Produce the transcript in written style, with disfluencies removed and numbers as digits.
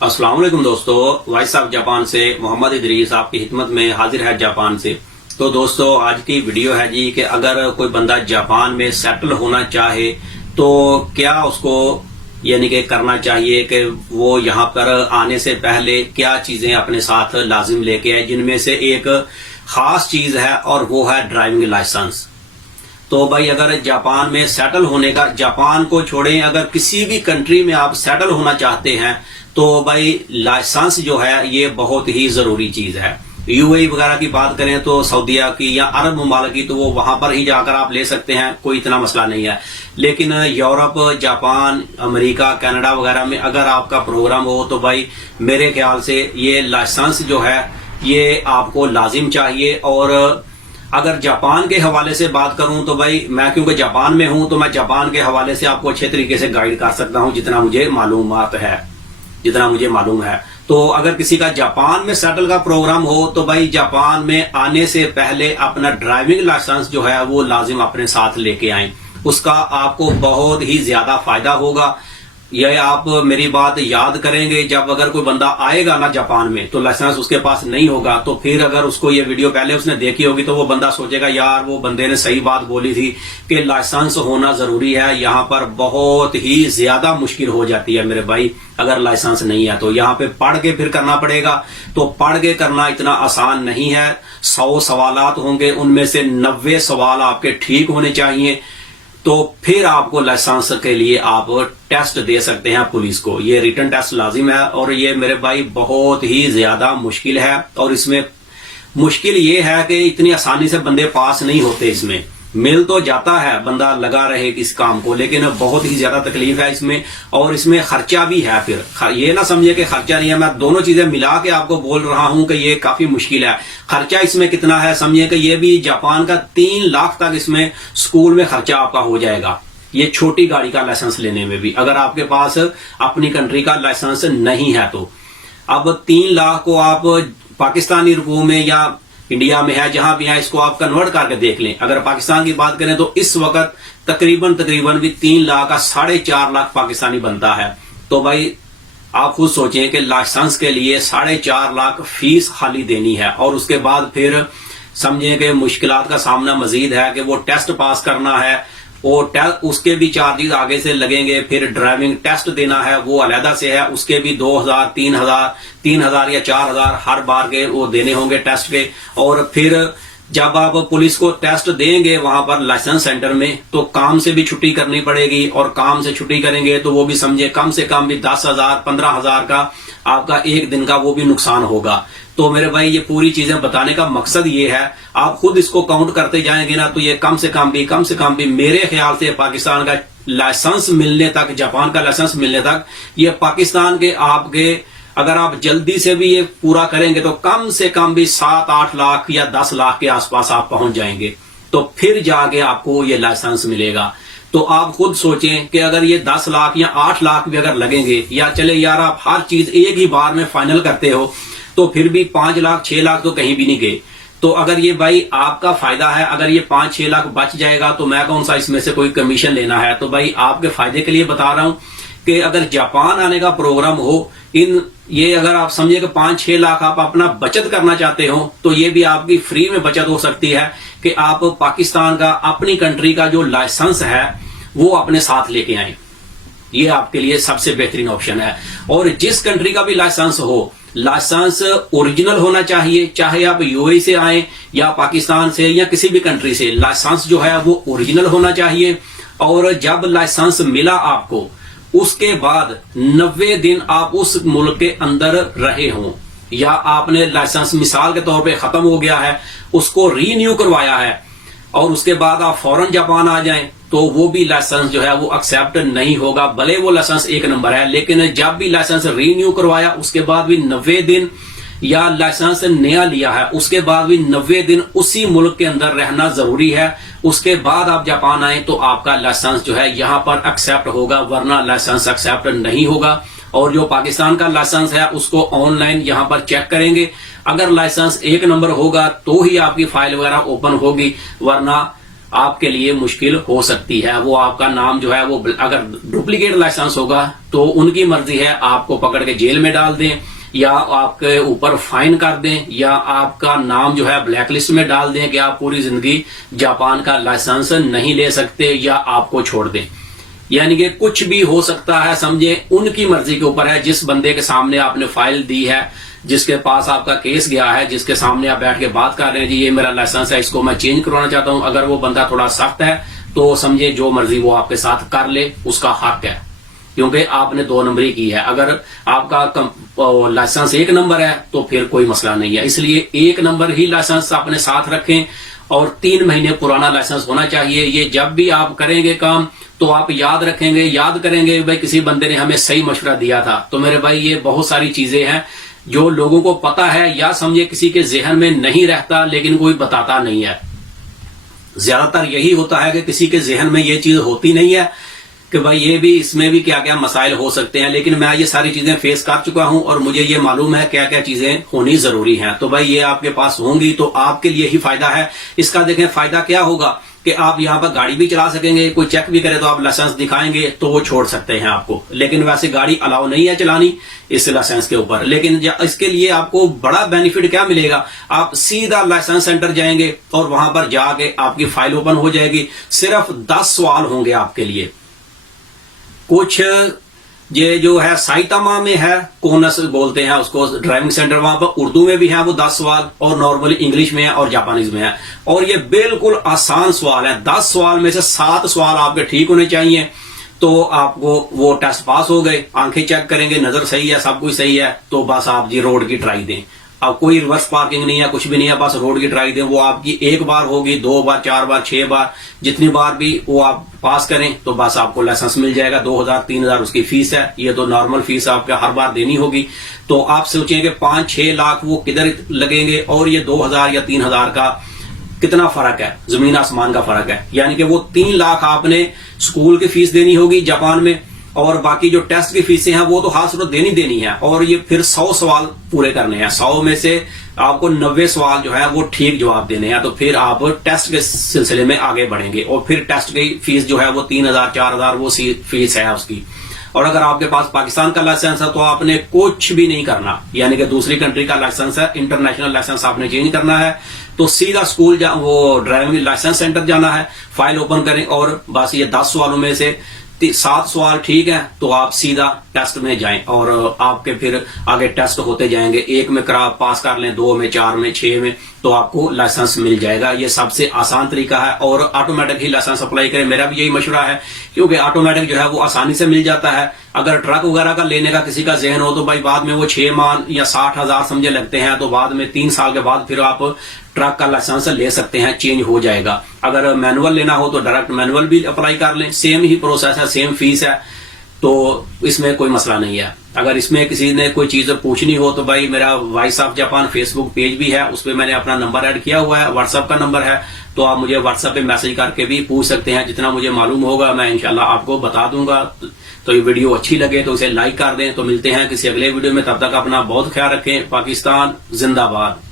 अस्सलाम वालेकुम दोस्तों, वॉइस ऑफ जापान से मोहम्मद इदरीस आपकी खिदमत में हाजिर है जापान से। तो दोस्तों आज की वीडियो है जी कि अगर कोई बंदा जापान में सेटल होना चाहे तो क्या उसको यानी कि करना चाहिए कि वो यहाँ पर आने से पहले क्या चीजें अपने साथ लाजिम लेके आए, जिनमें से एक खास चीज है और वो है ड्राइविंग लाइसेंस। तो भाई अगर जापान में सेटल होने का, जापान को छोड़ें, अगर किसी भी कंट्री में आप सेटल होना चाहते हैं तो भाई लाइसेंस जो है ये बहुत ही जरूरी चीज है। यूएई वगैरह की बात करें तो सऊदीया की या अरब ममालिक की तो वो वहां पर ही जाकर आप ले सकते हैं, कोई इतना मसला नहीं है। लेकिन यूरोप, जापान, अमेरिका, कनाडा वगैरह में अगर आपका प्रोग्राम हो तो भाई मेरे ख्याल से ये लाइसेंस जो है ये आपको लाजिम चाहिए। और अगर जापान के हवाले से बात करूं तो भाई मैं क्योंकि जापान में हूं तो मैं जापान के हवाले से आपको अच्छे तरीके से गाइड कर सकता हूं जितना मुझे मालूम है। तो अगर किसी का जापान में सेटल का प्रोग्राम हो तो भाई जापान में आने से पहले अपना ड्राइविंग लाइसेंस जो है वो लाजिम अपने साथ लेके आए, उसका आपको बहुत ही ज्यादा फायदा होगा। यह आप मेरी बात याद करेंगे, जब अगर कोई बंदा आएगा ना जापान में तो लाइसेंस उसके पास नहीं होगा तो फिर अगर उसको ये वीडियो पहले उसने देखी होगी तो वो बंदा सोचेगा यार वो बंदे ने सही बात बोली थी कि लाइसेंस होना जरूरी है। यहाँ पर बहुत ही ज्यादा मुश्किल हो जाती है मेरे भाई अगर लाइसेंस नहीं है तो। यहाँ पे पढ़ के फिर करना पड़ेगा, तो पढ़ के करना इतना आसान नहीं है। 100 सवालात होंगे, उनमें से 90 सवाल आपके ठीक होने चाहिए, तो फिर आपको लाइसेंस के लिए आप टेस्ट दे सकते हैं पुलिस को। ये रिटन टेस्ट लाजिम है और ये मेरे भाई बहुत ही ज्यादा मुश्किल है। और इसमें मुश्किल ये है कि इतनी आसानी से बंदे पास नहीं होते। इसमें मिल तो जाता है, बंदा लगा रहे इस काम को, लेकिन बहुत ही ज्यादा तकलीफ है इसमें। और इसमें खर्चा भी है। फिर ये ना समझिए कि खर्चा नहीं है, मैं दोनों चीजें मिला के आपको बोल रहा हूं कि ये काफी मुश्किल है। खर्चा इसमें कितना है समझिए कि ये भी जापान का 3 लाख तक इसमें स्कूल में खर्चा आपका हो जाएगा, ये छोटी गाड़ी का लाइसेंस लेने में भी, अगर आपके पास अपनी कंट्री का लाइसेंस नहीं है तो। अब 3 लाख को आप पाकिस्तानी रुपयों में या इंडिया में है जहां भी है, इसको आप कन्वर्ट करके देख लें। अगर पाकिस्तान की बात करें तो इस वक्त तकरीबन भी 3 लाख का 4.5 लाख पाकिस्तानी बनता है। तो भाई आप खुद सोचें कि लाइसेंस के लिए 4.5 लाख फीस खाली देनी है और उसके बाद फिर समझें कि मुश्किलात का सामना मजीद है कि वो टेस्ट पास करना है, उसके भी चार्जेस आगे से लगेंगे। फिर ड्राइविंग टेस्ट देना है वो अलहदा से है, उसके भी 2000, 3000 या 4000 हर बार के वो देने होंगे टेस्ट के। और फिर जब आप पुलिस को टेस्ट देंगे वहां पर लाइसेंस सेंटर में तो काम से भी छुट्टी करनी पड़ेगी, और काम से छुट्टी करेंगे तो वो भी समझे कम से कम भी 10,000, 15,000 का आपका एक दिन का वो भी नुकसान होगा। तो मेरे भाई ये पूरी चीजें बताने का मकसद ये है, आप खुद इसको काउंट करते जाएंगे ना तो ये कम से कम भी मेरे ख्याल से पाकिस्तान का लाइसेंस मिलने तक, जापान का लाइसेंस मिलने तक, ये पाकिस्तान के आपके अगर आप जल्दी से भी ये पूरा करेंगे तो कम से कम भी 7-8 लाख या 10 लाख के आसपास आप पहुंच जाएंगे, तो फिर जाके आपको ये लाइसेंस मिलेगा। तो आप खुद सोचें कि अगर ये 10 लाख या 8 लाख भी अगर लगेंगे, या चले यार आप हर चीज एक ही बार में फाइनल करते हो तो फिर भी 5 लाख 6 लाख तो कहीं भी नहीं गए। तो अगर ये भाई आपका फायदा है, अगर ये 5-6 लाख बच जाएगा तो मैं कौन सा इसमें से कोई कमीशन लेना है। तो भाई आपके फायदे के लिए बता रहा हूं कि अगर जापान आने का प्रोग्राम हो, ये अगर आप समझिए कि 5-6 लाख आप अपना बचत करना चाहते हो तो ये भी आपकी फ्री में बचत हो सकती है कि आप पाकिस्तान का, अपनी कंट्री का जो लाइसेंस है वो अपने साथ लेके आए। ये आपके लिए सबसे बेहतरीन ऑप्शन है। और जिस कंट्री का भी लाइसेंस हो, लाइसेंस ओरिजिनल होना चाहिए, चाहे आप यूएई से आए या पाकिस्तान से या किसी भी कंट्री से, लाइसेंस जो है वो ओरिजिनल होना चाहिए। और जब लाइसेंस मिला आपको उसके बाद 90 दिन आप उस मुल्क के अंदर रहे हों, या आपने लाइसेंस मिसाल के तौर पे खत्म हो गया है, उसको रीन्यू करवाया है और उसके बाद आप फौरन जापान आ जाएं तो वो भी लाइसेंस जो है वो एक्सेप्ट नहीं होगा, भले वो लाइसेंस 1 नंबर है। लेकिन जब भी लाइसेंस रीन्यू करवाया उसके बाद भी 90 दिन, या लाइसेंस नया लिया है उसके बाद भी 90 दिन उसी मुल्क के अंदर रहना जरूरी है। उसके बाद आप जापान आए तो आपका लाइसेंस जो है यहाँ पर एक्सेप्ट होगा, वरना लाइसेंस एक्सेप्ट नहीं होगा। और जो पाकिस्तान का लाइसेंस है उसको ऑनलाइन यहाँ पर चेक करेंगे, अगर लाइसेंस 1 नंबर होगा तो ही आपकी फाइल वगैरह ओपन होगी, वरना आपके लिए मुश्किल हो सकती है। वो आपका नाम जो है वो अगर डुप्लीकेट लाइसेंस होगा तो उनकी मर्जी है, आपको पकड़ के जेल में डाल दें या आपके ऊपर फाइन कर दें या आपका नाम जो है ब्लैक लिस्ट में डाल दें कि आप पूरी जिंदगी जापान का लाइसेंस नहीं ले सकते या आपको छोड़ दें। यानी कि कुछ भी हो सकता है, समझे, उनकी मर्जी के ऊपर है। जिस बंदे के सामने आपने फाइल दी है, जिसके पास आपका केस गया है, जिसके सामने आप बैठ के बात कर रहे हैं, जी ये मेरा लाइसेंस है, इसको मैं चेंज करवाना चाहता हूं, अगर वो बंदा थोड़ा सख्त है तो समझे जो मर्जी वो आपके साथ कर ले, उसका हक है, क्योंकि आपने 2 नंबरी की है। अगर आपका लाइसेंस 1 नंबर है तो फिर कोई मसला नहीं है। इसलिए 1 नंबर ही लाइसेंस अपने साथ रखें और 3 महीने पुराना लाइसेंस होना चाहिए। ये जब भी आप करेंगे काम तो आप याद रखेंगे, याद करेंगे भाई किसी बंदे ने हमें सही मशवरा दिया था। तो मेरे भाई ये बहुत सारी चीजें हैं जो लोगों को पता है या समझे किसी के जहन में नहीं रहता, लेकिन कोई बताता नहीं है। ज्यादातर यही होता है कि किसी के जहन में ये चीज होती नहीं है कि भाई ये भी, इसमें भी क्या क्या मसाइल हो सकते हैं। लेकिन मैं ये सारी चीजें फेस कर चुका हूं और मुझे ये मालूम है क्या क्या चीजें होनी जरूरी हैं। तो भाई ये आपके पास होंगी तो आपके लिए ही फायदा है। इसका देखें फायदा क्या होगा कि आप यहाँ पर गाड़ी भी चला सकेंगे, कोई चेक भी करे तो आप लाइसेंस दिखाएंगे तो वो छोड़ सकते हैं आपको। लेकिन वैसे गाड़ी अलाउ नहीं है चलानी इस लाइसेंस के ऊपर। लेकिन इसके लिए आपको बड़ा बेनिफिट क्या मिलेगा, आप सीधा लाइसेंस सेंटर जाएंगे और वहां पर जाके आपकी फाइल ओपन हो जाएगी। सिर्फ 10 सवाल होंगे आपके लिए। कुछ ये जो है साइतामा में है, कोनस बोलते हैं उसको, ड्राइविंग सेंटर, वहां पर उर्दू में भी है वो 10 सवाल और नॉर्मली इंग्लिश में है और जापानीज में है। और ये बिल्कुल आसान सवाल है। 10 सवाल में से 7 सवाल आपके ठीक होने चाहिए तो आपको वो टेस्ट पास हो गए। आंखें चेक करेंगे, नजर सही है, सब कुछ सही है, तो बस आप जी रोड की ट्राई दें। अब कोई रिवर्स पार्किंग नहीं है, कुछ भी नहीं है, बस रोड की ट्राई दें। वो आपकी 1 बार होगी, 2 बार, 4 बार, 6 बार, जितनी बार भी वो आप पास करें तो बस आपको लाइसेंस मिल जाएगा। 2000 3000 उसकी फीस है। ये तो नॉर्मल फीस आपको हर बार देनी होगी। तो आप सोचेंगे 5-6 लाख वो किधर लगेंगे और ये 2000 या 3000 का कितना फर्क है, जमीन आसमान का फर्क है। यानी कि वो 3 लाख आपने स्कूल की फीस देनी होगी जापान में और बाकी जो टेस्ट की फीसें हैं वो तो खास सूरत देनी है। और ये फिर 100 सवाल पूरे करने हैं। 100 में से आपको 90 सवाल जो है वो ठीक जवाब देने हैं। तो फिर आप टेस्ट के सिलसिले में आगे बढ़ेंगे और फिर टेस्ट की फीस जो है वो 3000 4000 वो फीस है उसकी। और अगर आपके पास पाकिस्तान का लाइसेंस है तो आपने कुछ भी नहीं करना, यानी कि दूसरी कंट्री का लाइसेंस है, इंटरनेशनल लाइसेंस आपने चेंज करना है तो सीधा स्कूल वो ड्राइविंग लाइसेंस सेंटर जाना है, फाइल ओपन करें और बस ये 10 सवालों में से 7 सवाल ठीक है तो आप सीधा टेस्ट में जाएं और आपके फिर आगे टेस्ट होते जाएंगे। 1 में पास कर लें, 2 में, 4 में, 6 में, तो आपको लाइसेंस मिल जाएगा। ये सबसे आसान तरीका है और ऑटोमेटिक ही लाइसेंस अप्लाई करें, मेरा भी यही मशवरा है, क्योंकि ऑटोमेटिक जो है वो आसानी से मिल जाता है। अगर ट्रक वगैरह का लेने का किसी का जहन हो तो भाई बाद में वो 6 माह या 60,000 समझे लगते हैं, तो बाद में 3 साल के बाद फिर आप ट्रक का लाइसेंस ले सकते हैं, चेंज हो जाएगा। अगर मैनुअल लेना हो तो डायरेक्ट मैनुअल भी अप्लाई कर लें, सेम ही प्रोसेस है, सेम फीस है, तो इसमें कोई मसला नहीं है। अगर इसमें किसी ने कोई चीज पूछनी हो तो भाई मेरा voice of Japan Facebook page भी है, उसपे मैंने अपना नंबर ऐड किया हुआ है, व्हाट्सएप का नंबर है, तो आप मुझे व्हाट्सएप पे मैसेज करके भी पूछ सकते हैं। जितना मुझे मालूम होगा मैं इंशाल्लाह आपको बता दूंगा। तो ये वीडियो अच्छी लगे तो इसे लाइक कर दें। तो मिलते हैं किसी अगले वीडियो में, तब तक अपना बहुत ख्याल रखें। पाकिस्तान जिंदाबाद।